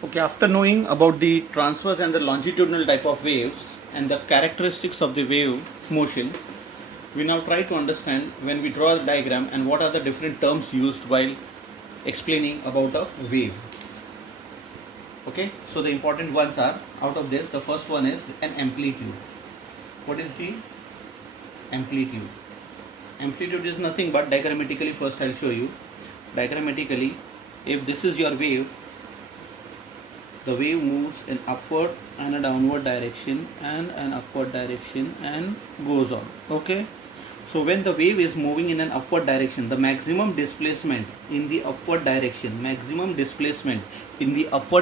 Okay, after knowing about the transverse and the longitudinal type of waves and the characteristics of the wave motion, we now try to understand when we draw a diagram and what are the different terms used while explaining about a wave. Okay, so the important ones are, out of this, the first one is an amplitude. What is the amplitude? Amplitude is nothing but, diagrammatically, first I'll show you. Diagrammatically, if this is your wave, the wave moves in upward and a downward direction and an upward direction and goes on. Okay, so when the wave is moving in an upward direction, the maximum displacement in the upward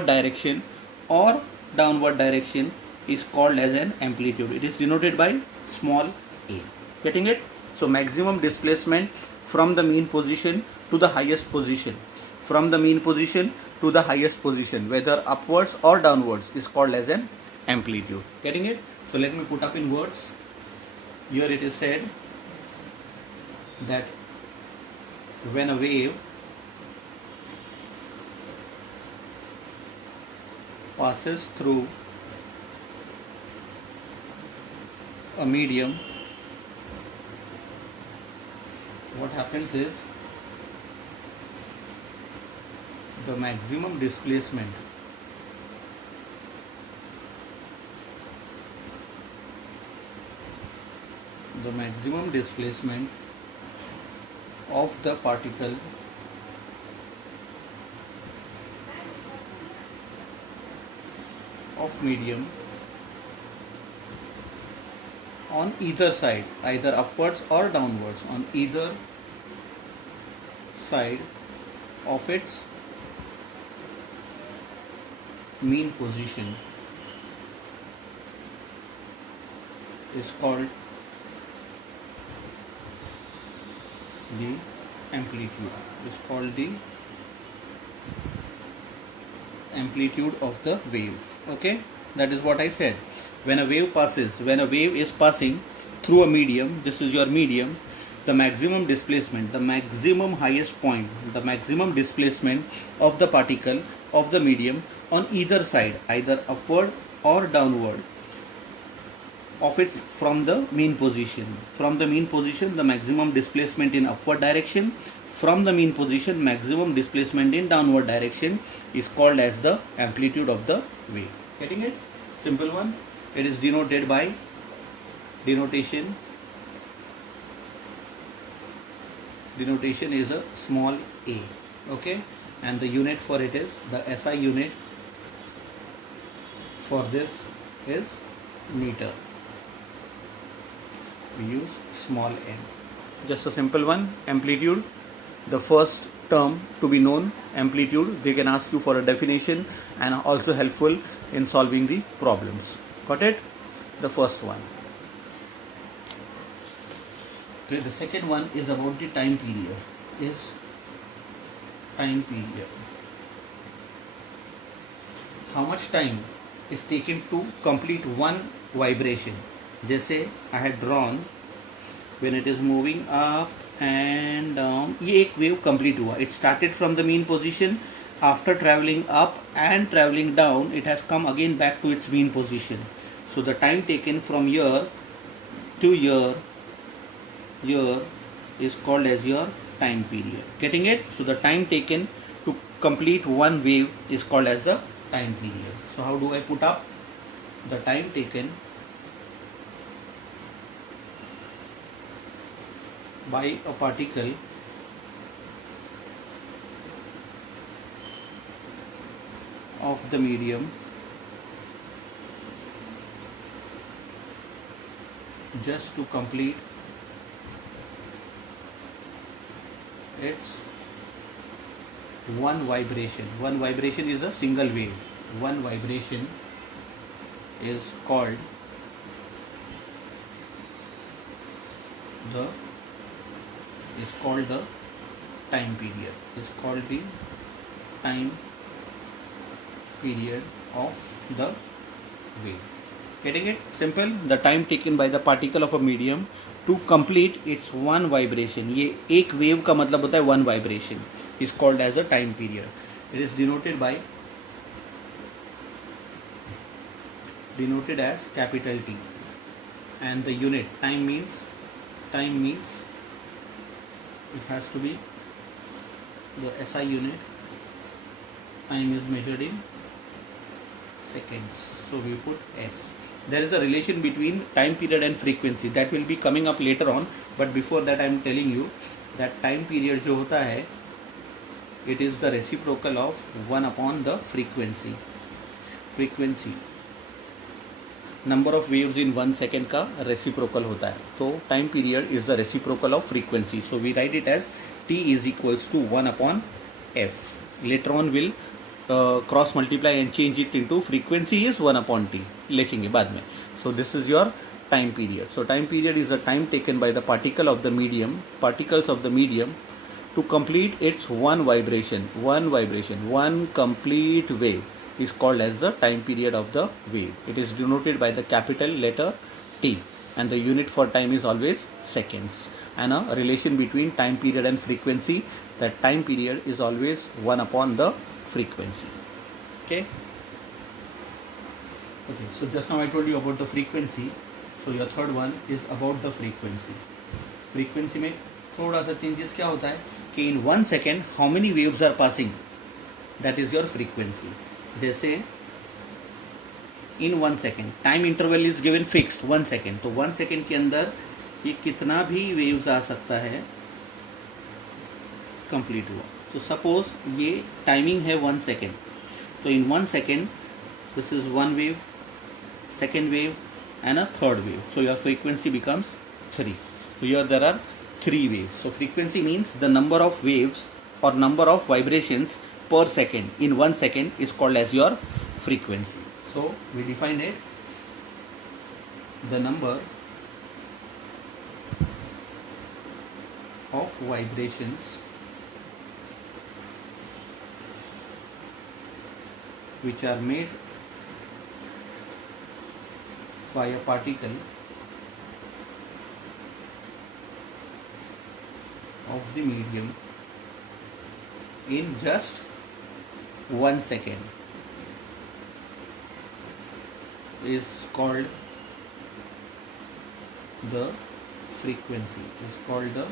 direction, or downward direction is called as an amplitude. It is denoted by small a. Getting it? So maximum displacement from the mean position to the highest position, whether upwards or downwards, is called as an amplitude. Getting it? So let me put up in words. Here it is said that when a wave passes through a medium, what happens is the maximum displacement of the particle of medium on either side, either upwards or downwards, on either side of its mean position, is called the amplitude of the wave. Okay, that is what I said. When a wave is passing through a medium, this is your medium, the maximum displacement, the maximum highest point, the maximum displacement of the particle of the medium on either side, either upward or downward, of its from the mean position. From the mean position, the maximum displacement in upward direction. From the mean position, maximum displacement in downward direction is called as the amplitude of the wave. Getting it? Simple one. It is denoted by denotation is a small a. Okay, and the unit for it is, the SI unit for this is meter. We use small n. Just a simple one. Amplitude, the first term to be known, amplitude. They can ask you for a definition and also helpful in solving the problems. Got it? The first one. Okay, the second one is about the time period. How much time is taken to complete one vibration? जैसे I had drawn, when it is moving up and down, ये एक wave complete हुआ. It started from the mean position. After traveling up and traveling down, it has come again back to its mean position. So the time taken from here to here is called as your time period. Getting it? So the time taken to complete one wave is called as the time period. So how do I put up the time taken by a particle of the medium just to complete its one vibration. One vibration is a single wave. One vibration is called the time period. Is called the time period of the wave. Getting it? Simple. The time taken by the particle of a medium to complete its one vibration. ये एक wave का मतलब होता है one vibration. Is called as a time period. It is denoted by denoted as capital T, and the unit time means it has to be the SI unit. Time is measured in seconds, so we put S. There is a relation between time period and frequency that will be coming up later on, but before that I am telling you that time period जो होता है, it is the reciprocal of 1 upon the frequency. Number of waves in 1 second का reciprocal होता है, तो time period is the reciprocal of frequency, so we write it as T is equals to 1 upon F. Later on we'll cross multiply and change it into frequency is 1 upon T लिखेंगे बाद में. So this is your time period. So time period is the time taken by the particles of the medium to complete its one vibration, one complete wave is called as the time period of the wave. It is denoted by the capital letter T, and the unit for time is always seconds. And a relation between time period and frequency, that time period is always 1 upon the frequency. Okay, so just now I told you about the frequency, so your third one is about the frequency में थोड़ा सा changes क्या होता है कि in 1 second how many waves are passing, that is your frequency. जैसे in 1 second time interval is given fixed 1 second, तो 1 second के अंदर ये कितना भी waves आ सकता है complete हुआ. तो suppose ये timing है 1 second, तो in 1 second this is one wave, second wave and a third wave, so your frequency becomes 3. So here there are 3 waves. So frequency means the number of waves or number of vibrations per second in 1 second is called as your frequency. So we define it, the number of vibrations which are made by a particle of the medium in just 1 second is called the frequency. Is called the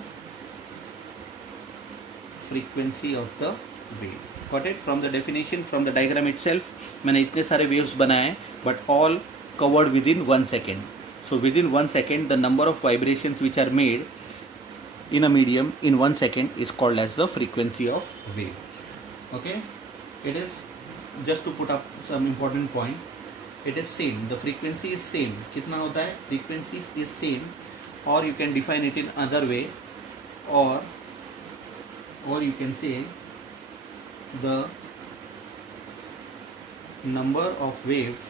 frequency of the wave. Got it? From the definition, from the diagram itself, मैंने इतने सारे waves बनाए हैं, but all covered within 1 second. So within 1 second, the number of vibrations which are made in a medium in 1 second is called as the frequency of wave. Okay, it is, just to put up some important point, it is same, the frequency is same. कितना होता है? Frequency is same, or you can define it in other way, or you can say the number of waves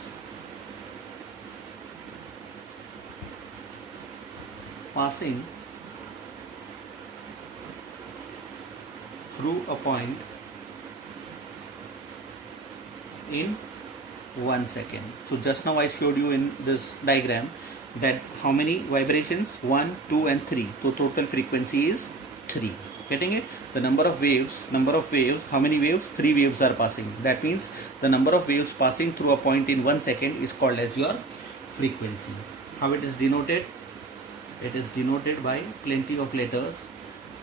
passing through a point in 1 second. So just now I showed you in this diagram that how many vibrations, 1, 2 and 3. So total frequency is 3. Getting it? The number of waves, how many waves? 3 waves are passing. That means the number of waves passing through a point in 1 second is called as your frequency. How it is denoted? It is denoted by plenty of letters,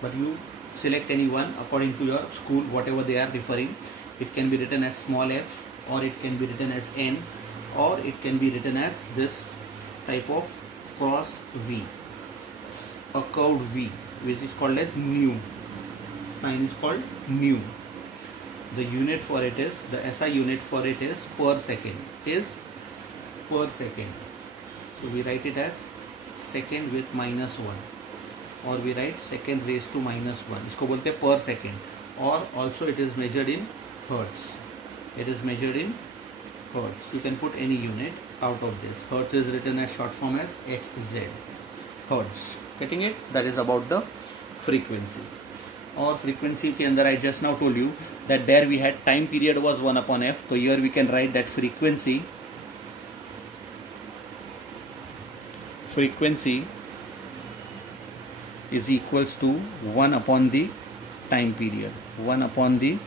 but you select any one according to your school, whatever they are referring. It can be written as small f, or it can be written as n, or it can be written as this type of cross V, a curved V, which is called as nu. Sign is called nu. The unit for it is, the SI unit for it is per second. So we write it as second with -1, or we write second raised to -1. इसको बोलते हैं per second. Or also it is measured in hertz. You can put any unit out of this. Hertz is written as short form as Hz. Hertz. Getting it? That is about the frequency. और frequency के अंदर I just now told you that there we had time period was 1 upon f. So here we can write that frequency is equals to 1 upon the time period. 1 upon the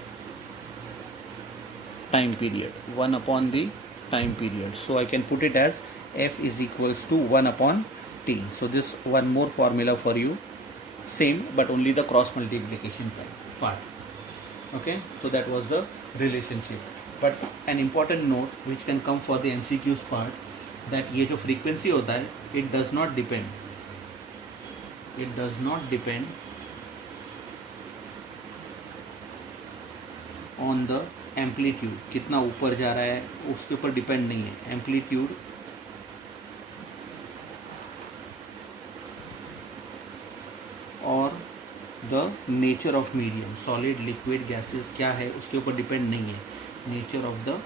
time period. So I can put it as f is equals to 1 upon t. So this one more formula for you, same but only the cross multiplication part. Okay, so that was the relationship. But an important note which can come for the MCQs part, that ये जो frequency होता है, it does not depend on the amplitude. कितना ऊपर जा रहा है उसके ऊपर डिपेंड नहीं है. Amplitude और the nature of medium, solid liquid gases क्या है उसके ऊपर डिपेंड नहीं है. Nature of the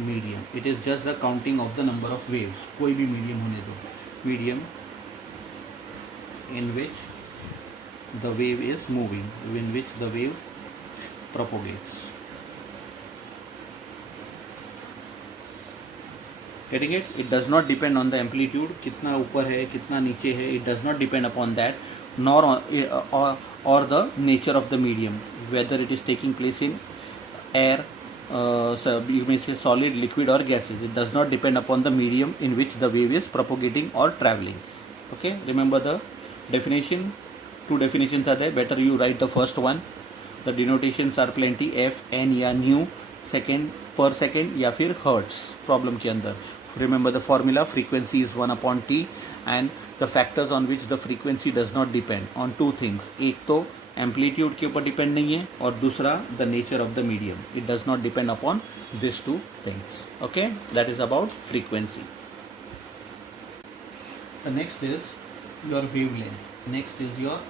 medium, it is just the counting of the number of waves. कोई भी मीडियम होने दो, medium in which the wave is moving, in which the wave propagates. Getting it? It does not depend on the amplitude, कितना ऊपर है कितना नीचे है. It does not depend upon that, nor on or the nature of the medium, whether it is taking place in air, so you may say solid, liquid or gases. It does not depend upon the medium in which the wave is propagating or traveling. Okay, remember the definition. Two definitions are there. Better you write the first one. The denotations are plenty, f, n या new, second पर second या फिर hertz problem के अंदर. Remember the formula, frequency is 1 upon T and the factors on which the frequency does not depend on two things. एक तो amplitude के ऊपर डिपेंड नहीं है और दूसरा the nature of the medium. It does not depend upon this two things. Okay, that is about frequency. The next is your wavelength. Next is your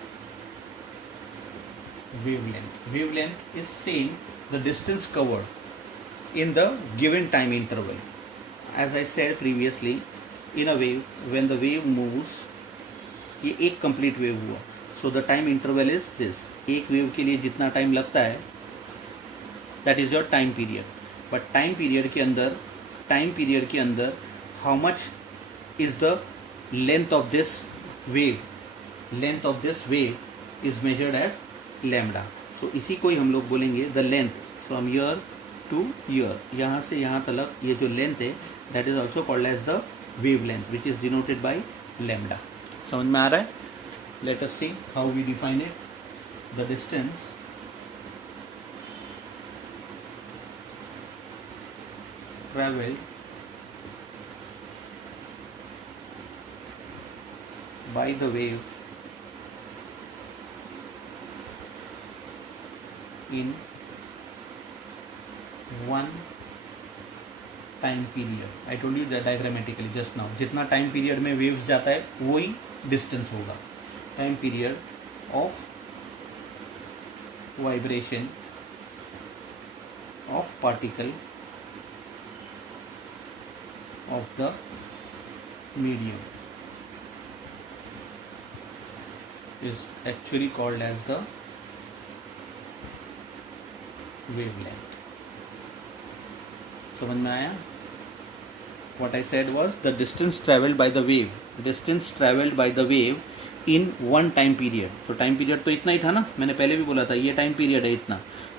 wavelength. Wavelength is saying the distance covered in the given time interval. As I said previously, in a wave, when the wave moves, ये एक complete wave हुआ. So the time interval is this. एक wave के लिए जितना time लगता है, that is your time period. But time period के अंदर how much is the length of this wave? Length of this wave is measured as lambda. So इसी को ही हम लोग बोलेंगे the length from year to ear. यहाँ से यहाँ तक ये जो लेंथ है, that is also called as the wave length which is denoted by lambda. समझ में आ रहा है? Let us see how we define it. The distance travelled by the wave in one time period. I told you that diagrammatically just now. जितना time period में waves जाता है वही distance होगा. Time period of vibration of particle of the medium is actually called as the wavelength. समझ में आया? What I said was the distance traveled by the wave. Distance traveled by the wave in one time period. तो time period तो इतना ही था ना, मैंने पहले भी बोला था ये time period है इतना.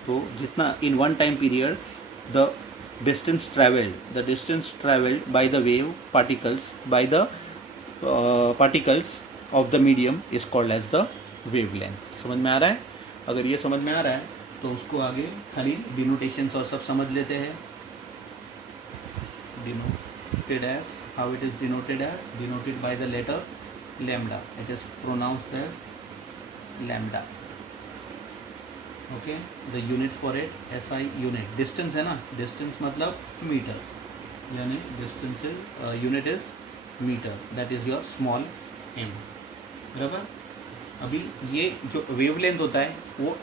तो जितना in one time period the distance traveled by the wave particles by the particles of the medium is called as the wavelength. समझ में आ रहा है? अगर ये समझ में आ रहा है तो उसको आगे खाली डिनोटेशंस और सब समझ लेते हैं. Denoted as, how it is denoted as, denoted by the letter lambda. It is pronounced as lambda. Okay, the unit for it SI unit. Distance है ना, डिस्टेंस मतलब मीटर, यानी distance is unit is metre. That is your small m. बराबर. अभी ये जो wavelength होता है वो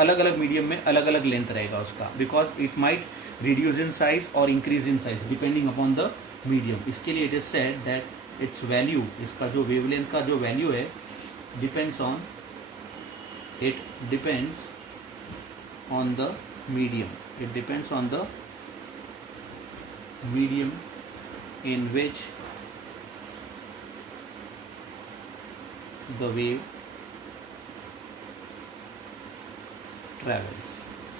अलग अलग मीडियम में अलग अलग लेंथ रहेगा उसका, because it might reduce in size और increase in size depending upon the medium. इसके लिए it is said that its value, इसका जो वेवलेंथ का जो वैल्यू है depends on the medium. It depends on the medium in which the wave travels.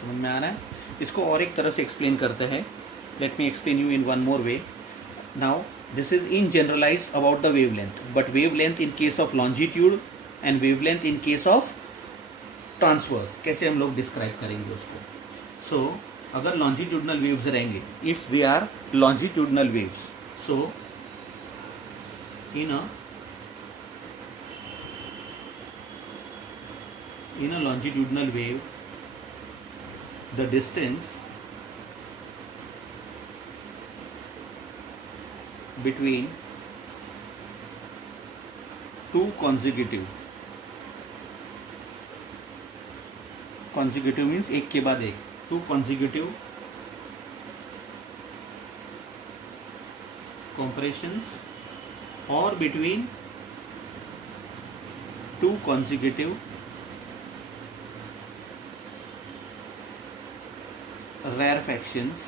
समझ में आ रहा है? इसको और एक तरह से एक्सप्लेन करते हैं. let me explain you in one more way. Now this is in generalized about the wavelength, but wavelength in case of longitude and wavelength in case of transverse कैसे हम लोग डिस्क्राइब करेंगे उसको. सो अगर longitudinal waves रहेंगे, if they are longitudinal waves, so in a longitudinal wave, the distance between two consecutive means एक के बाद एक, two consecutive compressions or between two consecutive rarefactions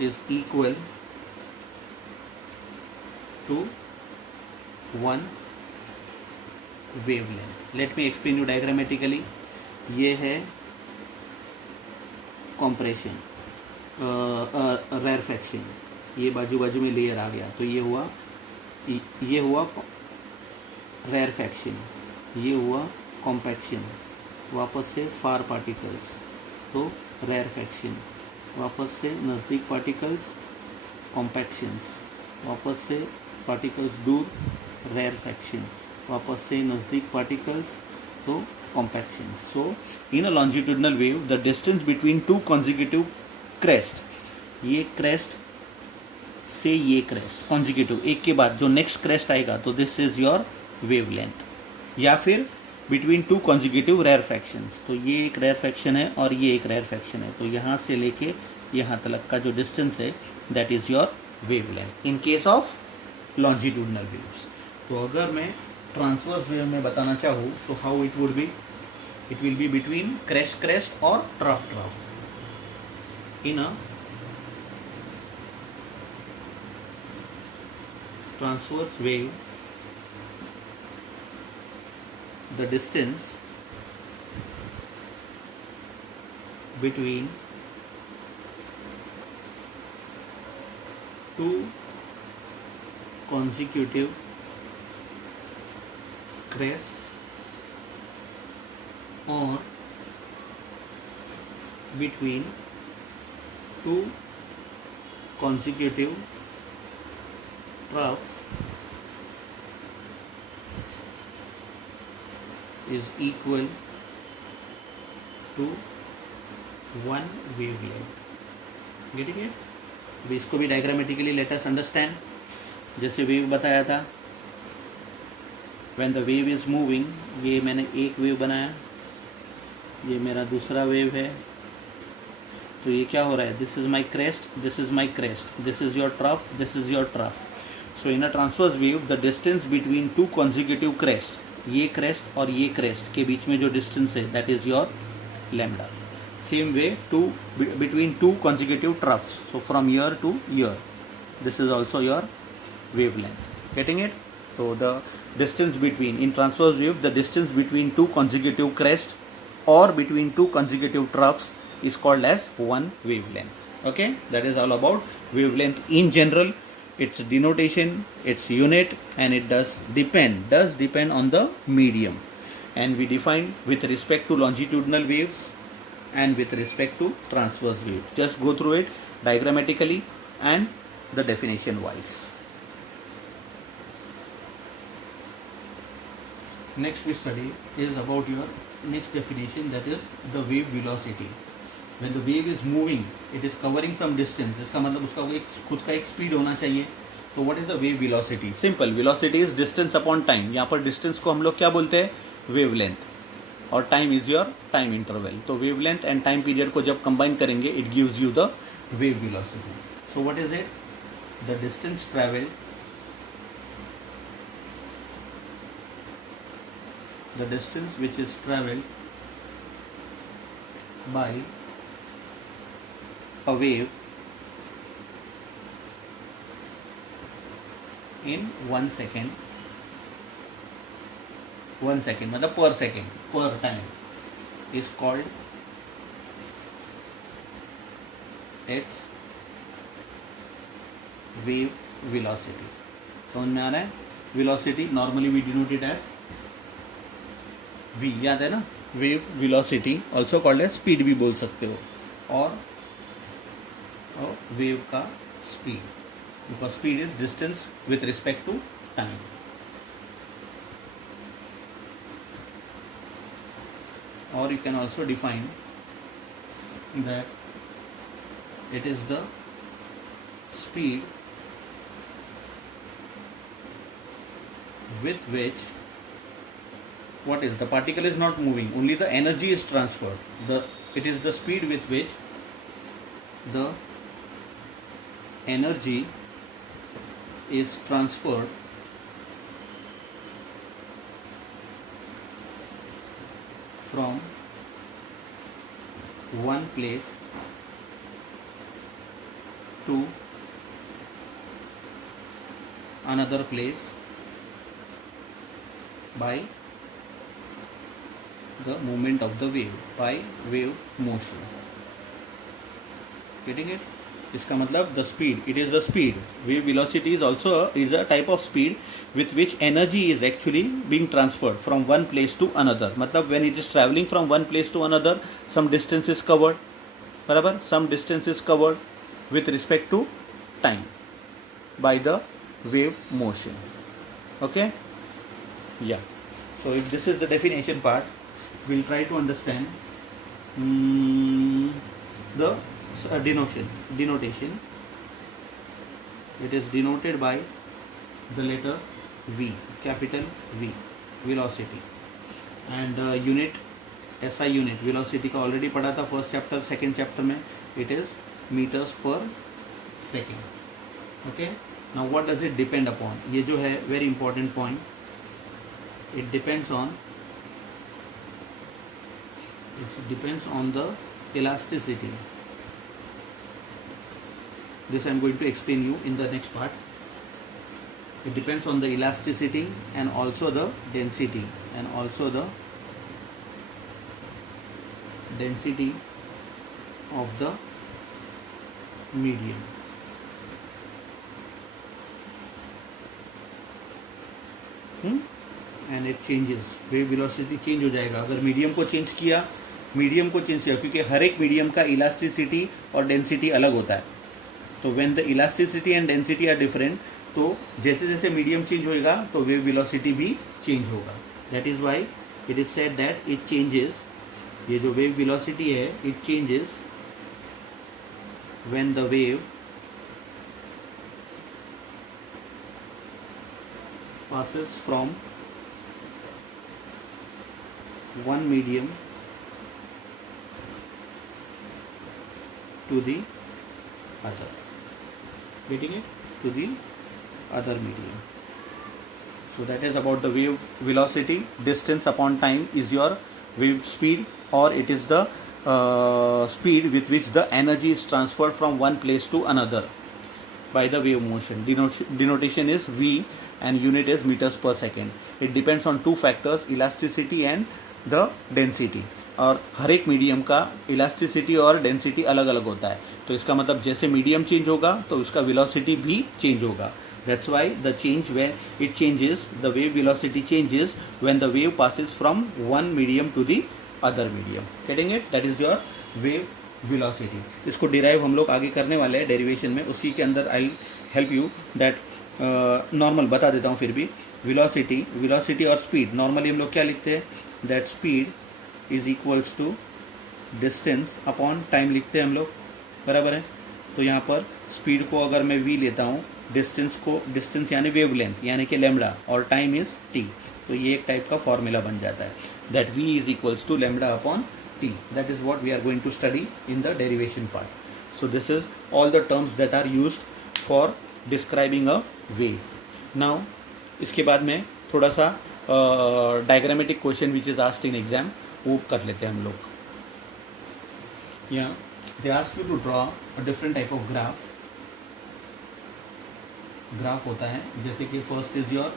is equal to one wavelength. Let me explain you diagrammatically. ये है compression, rarefaction, ये बाजू बाजू में लेयर आ गया तो ये हुआ rarefaction, ये हुआ compaction, वापस से फार पार्टिकल्स तो rarefaction, वापस से नज़दीक पार्टिकल्स कॉम्पैक्शंस, वापस से पार्टिकल्स दूर rarefaction, वापस से नज़दीक पार्टिकल्स तो compactions. So in a longitudinal wave the distance between two consecutive crest, ये क्रेस्ट से ये क्रेस्ट कॉन्जिक्यूटिव एक के बाद जो नेक्स्ट क्रेस्ट आएगा तो दिस इज योर वेवलेंथ. या फिर बिटवीन टू कॉन्जिक्यूटिव रेयरफैक्शंस, तो ये एक रेयरफैक्शन है और ये एक रेयरफैक्शन है, तो यहाँ से लेके यहाँ तक का जो डिस्टेंस है that is your wavelength in case of longitudinal waves. तो अगर मैं ट्रांसवर्स वेव में बताना चाहूँ तो how it would be, it will be between crest crest और trough trough. In a transverse wave the distance between two consecutive crests or between two consecutive troughs is equal to one wavelength. Getting it? अभी इसको भी diagrammatically let us understand. जैसे wave बताया था, when the wave is moving, ये मैंने एक wave बनाया, ये मेरा दूसरा वेव है, तो ये क्या हो रहा है, this is my crest, this is my crest, this is your trough, this is your trough. So in a transverse wave the distance between two consecutive crest, ये क्रेस्ट और ये क्रेस्ट के बीच में जो डिस्टेंस है that is your lambda. Same way to between two consecutive troughs, so from year to here, this is also your wavelength. Getting it? तो the distance between in transverse wave the distance between two consecutive crest और between two consecutive troughs is called as one wavelength. Okay, that is all about wavelength in general, its denotation, its unit, and it does depend on the medium. And we define with respect to longitudinal waves and with respect to transverse waves. Just go through it diagrammatically and the definition wise. Next we study is about your next definition, that is the wave velocity. When the wave is moving, it is covering some distance. इसका मतलब उसका एक खुद का एक speed होना चाहिए. तो what is the wave velocity? Simple, velocity is distance upon time. यहाँ पर distance को हम लोग क्या बोलते हैं, wavelength, और time is your time interval. तो wavelength and time period को जब combine करेंगे, it gives you the wave velocity. So what is it? The distance traveled, the distance which is traveled by a wave in 1 second. 1 second मतलब per second, per time, is called its wave velocity. समझ में आ रहा है? Velocity normally we denote it as v, याद है ना? Wave velocity also called as speed भी बोल सकते हो, और wave का speed, because speed is distance with respect to time. Or you can also define that it is the speed with which, what is, the particle is not moving, only the energy is transferred. It is the speed with which the energy is transferred from one place to another place by the movement of the wave, by wave motion. Getting it? इसका मतलब the speed, it is the speed. Wave velocity is also a type of speed with which energy is actually being transferred from one place to another. मतलब when it is traveling from one place to another, some distance is covered, बराबर, some distance is covered with respect to time by the wave motion. Okay? Yeah. So if this is the definition part, we'll try to understand the denotation. It is denoted by the letter V, capital V, velocity, and unit, SI unit, velocity का already पढ़ा था first chapter, second chapter में, it is meters per second. Okay. Now what does it depend upon? ये जो है very important point. It depends on the elasticity. This I am going to explain you in the next part. It depends on the elasticity and also the density, of the medium. And it changes. Wave velocity change हो जाएगा अगर medium को change किया, क्योंकि हर एक medium का elasticity और density अलग होता है. तो when the elasticity and density are different, तो जैसे जैसे मीडियम चेंज होएगा तो वेव वेलोसिटी भी चेंज होगा. That is why it is said that it changes. ये जो वेव वेलोसिटी है, it changes when the wave passes from one medium to the other. Getting it? To the other medium. So that is about the wave velocity. Distance upon time is your wave speed, or it is the speed with which the energy is transferred from one place to another by the wave motion. Denotation is V and unit is meters per second. It depends on two factors, elasticity and the density. और हर एक medium का elasticity और density अलग अलग होता है. तो इसका मतलब जैसे मीडियम चेंज होगा तो उसका वेलोसिटी भी चेंज होगा. That's why the change when it changes, the wave velocity changes when the wave passes from one medium to the other medium. Getting it? That is your wave velocity. इसको derive हम लोग आगे करने वाले हैं derivation में. उसी के अंदर I help you that normal बता देता हूँ फिर भी. वेलोसिटी और स्पीड, नॉर्मली हम लोग क्या लिखते हैं? That speed is equals to distance upon time लिखते हैं हम लोग, बराबर है. तो यहाँ पर स्पीड को अगर मैं v लेता हूँ, डिस्टेंस यानी वेवलेंथ यानी कि लैम्डा, और टाइम इज़ t, तो ये एक टाइप का फॉर्मूला बन जाता है. That v is equals to lambda upon t. That is what we are going to study in the derivation part. So this is all the terms that are used for describing a wave. Now इसके बाद में थोड़ा सा diagrammatic question which is asked in exam वो कर लेते हैं हम लोग. यहाँ they ask you to draw a different type of graph होता है. जैसे कि first is your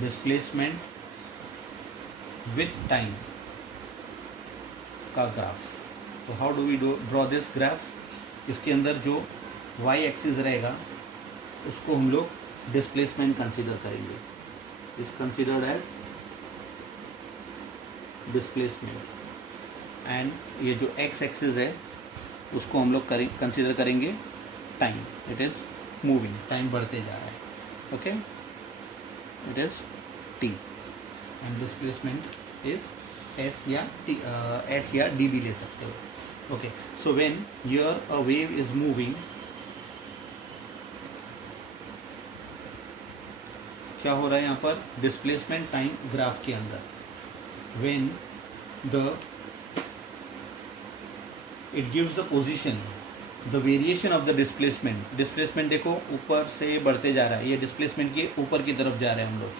displacement with time का ग्राफ. तो how do we draw this graph? इसके अंदर जो y एक्सिस रहेगा उसको हम लोग डिस्प्लेसमेंट कंसीडर करेंगे, is considered as displacement. And ये जो x एक्सिस है उसको हम लोग कंसीडर करेंगे time, it is moving, time बढ़ते जा रहा है, okay, it is t and displacement is s या t, s या d भी ले सकते हो, okay. So when your a wave is moving, क्या हो रहा है यहाँ पर? डिस्प्लेसमेंट टाइम ग्राफ के अंदर, when the it gives the position, the variation of the displacement. Displacement देखो ऊपर से बढ़ते जा रहा है, ये डिस्प्लेसमेंट के ऊपर की तरफ जा रहे हैं हम लोग।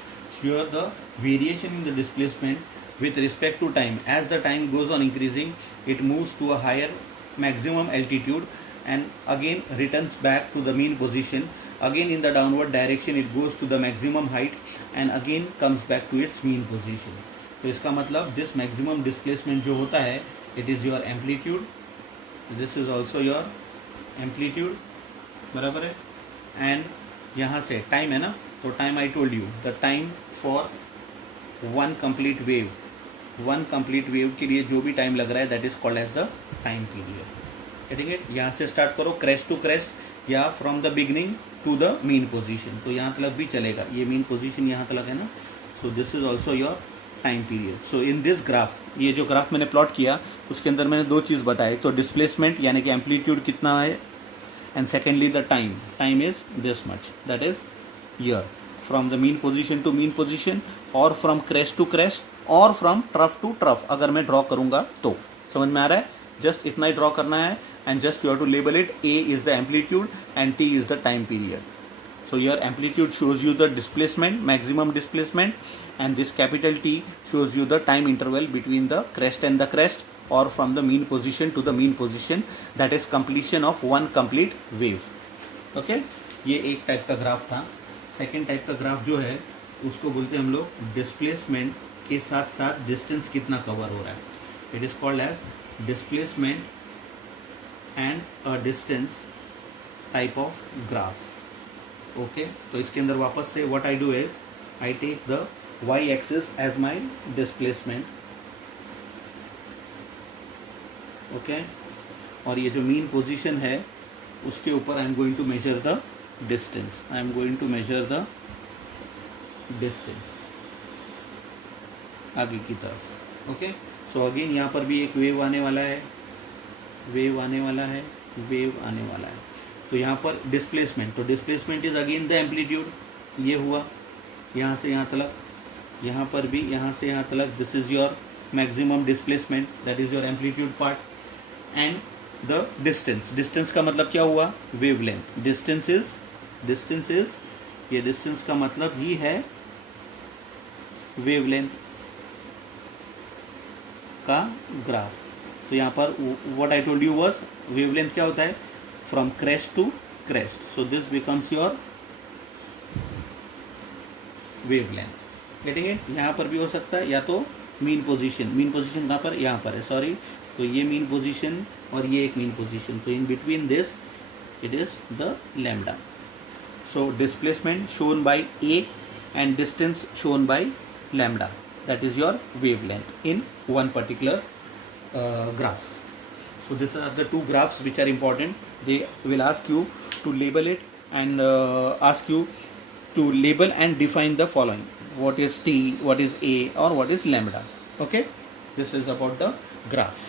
Sure the variation in the displacement with respect to time, as the time goes on increasing it moves to a higher maximum altitude and again returns back to the mean position, again in the downward direction it goes to the maximum height and again comes back to its mean position। तो इसका मतलब this maximum displacement जो होता है it is your amplitude, this is also your amplitude, बराबर है। and यहाँ से टाइम है ना, तो time I told you the time for one complete wave, one complete wave के लिए जो भी टाइम लग रहा है that is called as the time period. Getting it? यहाँ से स्टार्ट करो क्रेस्ट टू क्रेस्ट या from the beginning to the mean position, तो यहाँ तक भी चलेगा, ये मीन पोजीशन यहाँ तक है ना, सो this is also your time period. So in this graph, ये जो ग्राफ मैंने प्लॉट किया उसके अंदर मैंने दो चीज़ बताई, तो डिस्प्लेसमेंट यानी कि एम्पलीट्यूड कितना है, and secondly the time, time is this much, that is here, from the mean position to mean position और फ्रॉम क्रेस्ट टू क्रेस्ट और फ्रॉम ट्रफ टू ट्रफ अगर मैं ड्रॉ करूंगा तो। समझ में आ रहा है? जस्ट इतना ही ड्रॉ करना है and just you have to label it, A is the amplitude and T is the time period. So your amplitude shows you the displacement, maximum displacement, and this capital T shows you the time interval between the crest and the crest और from the mean position to the mean position, that is completion of one complete wave, okay. ये एक type का graph था। Second type का graph जो है उसको बोलते हैं हम लोग डिस्प्लेसमेंट के साथ साथ डिस्टेंस कितना कवर हो रहा है, it is called as displacement and a distance type of graph, okay. तो इसके अंदर वापस से what I do is I take the Y axis as my displacement, okay, और ये जो मीन पोजीशन है उसके ऊपर I am going to measure the distance, I am going to measure the distance आगे की तरफ, ओके। सो अगेन यहाँ पर भी एक वेव आने वाला है, वेव आने वाला है, वेव आने वाला है, तो यहाँ पर डिस्प्लेसमेंट, तो displacement is again the amplitude, ये हुआ यहाँ से यहाँ तक, यहाँ पर भी यहाँ से यहाँ तक, this is your maximum displacement, that is your amplitude part, and the distance, distance का मतलब क्या हुआ? Wave length. डिस्टेंस इज ये डिस्टेंस का मतलब ही है वेव लेंथ का ग्राफ। तो यहाँ पर what I told you was wavelength क्या होता है? From crest to crest, so this becomes your wavelength. Getting it? यहाँ पर भी हो सकता है या तो मीन पोजीशन कहाँ पर? यहाँ पर है, सॉरी, तो ये मीन पोजीशन और ये एक मीन पोजीशन, तो in between this it is the lambda. So displacement shown by A and distance shown by lambda, that is your wavelength in one particular graph. So these are the two graphs which are important. They will ask you to label it and ask you to label and define the following: what is t, what is a, or what is lambda. Okay, this is about the graph.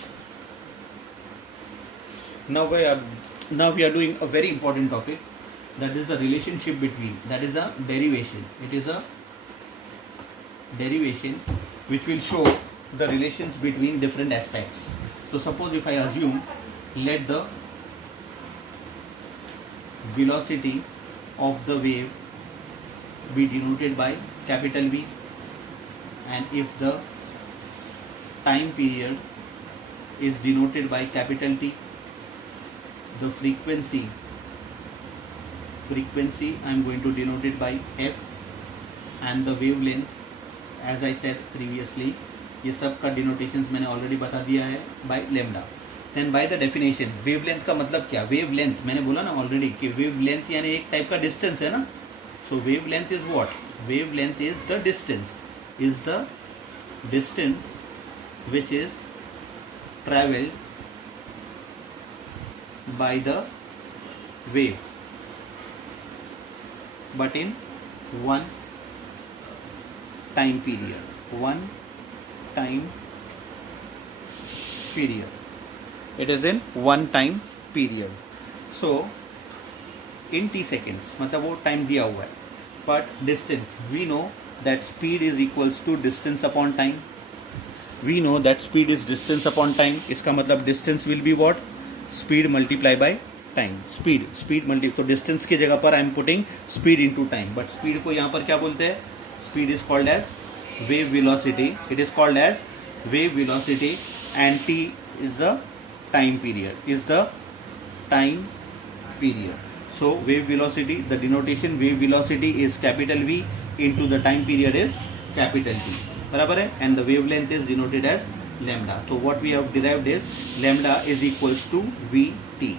Now we are doing a very important topic, that is the relationship between, that is a derivation. It is a derivation which will show the relations between different aspects. So suppose if I assume, let the velocity of the wave be denoted by capital V, and if the time period is denoted by capital T, the frequency I am going to denote it by F, and the wavelength, as I said previously, ये सब का डिनोटेशंस मैंने already बता दिया है, by lambda. Then by the definition wavelength का मतलब क्या, वेवलेंथ मैंने बोला ना ऑलरेडी कि वेवलेंथ यानी एक टाइप का डिस्टेंस है ना. So wavelength is what, wavelength is the distance which is traveled by the wave but in one time period, it is in one time period. So in t seconds मतलब वो time दिया हुआ है, but distance we know that speed is equals to distance upon time. We know that speed is distance upon time. इसका मतलब distance will be what, speed multiply by time. speed multiply, तो distance की जगह पर I am putting speed into time, but speed को यहाँ पर क्या बोलते हैं, speed is called as wave velocity. It is called as wave velocity and t is the time period. So wave velocity, the denotation wave velocity is capital V into the time period is capital T. बराबर है, and the wavelength is denoted as lambda. So what we have derived is lambda is equals to Vt.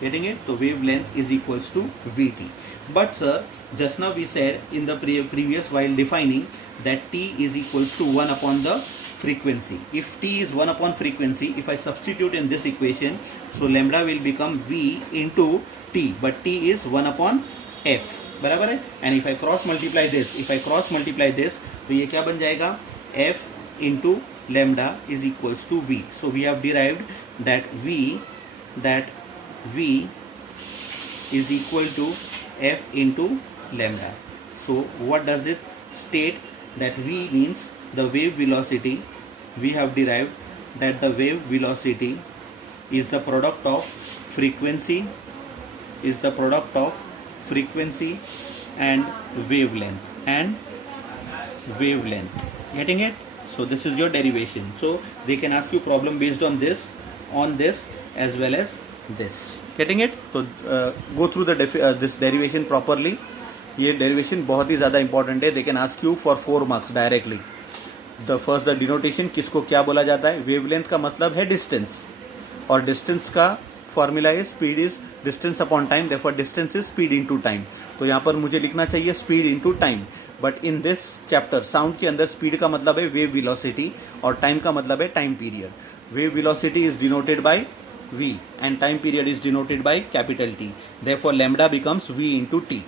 Getting it? So wavelength is equals to Vt. But sir, just now we said in the previous while defining that t is equals to 1 upon the frequency. If t is 1 upon frequency, if I substitute in this equation, so lambda will become V into t, but t is 1 upon f. बराबर है, and if I cross multiply this, तो ये क्या बन जाएगा, f into lambda is equals to v. So we have derived that v is equal to f into lambda. So what does it state, that v means the wave velocity. We have derived that the wave velocity is the product of frequency and wavelength. Getting it? So this is your derivation. So they can ask you problem based on this as well as this. Getting it? So go through the this derivation properly. ये derivation बहुत ही ज़्यादा important है. They can ask you for 4 marks directly. The first, the denotation, किसको क्या बोला जाता है, wavelength का मतलब है distance, और distance का formula is speed is distance upon time, therefore distance is speed into time. तो यहाँ पर मुझे लिखना चाहिए speed into time. But in this chapter sound के अंदर स्पीड का मतलब है वेव वेलोसिटी और टाइम का मतलब है time period. Wave velocity is denoted by v and time period is denoted by capital T. Therefore lambda becomes v into t.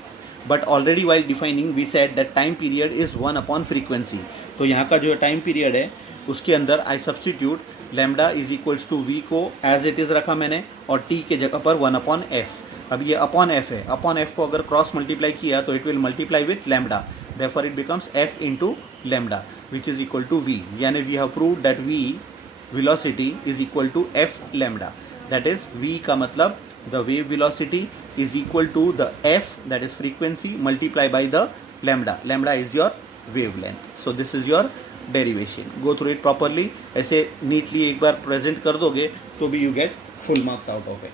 But already while defining we said that time period is 1 upon frequency. तो यहाँ का जो time period है उसके अंदर I substitute lambda is equals to v को as it is रखा मैंने और t के जगह पर 1 upon f. अब ये अपॉन f है, अपॉन f को अगर क्रॉस मल्टीप्लाई किया तो it will multiply with lambda. Therefore it becomes f into lambda which is equal to v. यानी we have proved that v velocity is equal to f lambda. That is v का मतलब the wave velocity is equal to the f, that is frequency, multiplied by the lambda. Lambda is your wavelength. So this is your derivation. Go through it properly. ऐसे neatly एक बार present कर दोगे तो भी you get full marks out of it.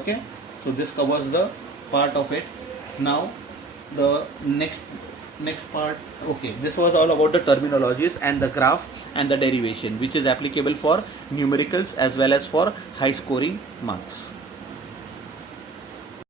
Okay? So this covers the part of it. Now the next part, okay, this was all about the terminologies and the graph and the derivation which is applicable for numericals as well as for high scoring marks.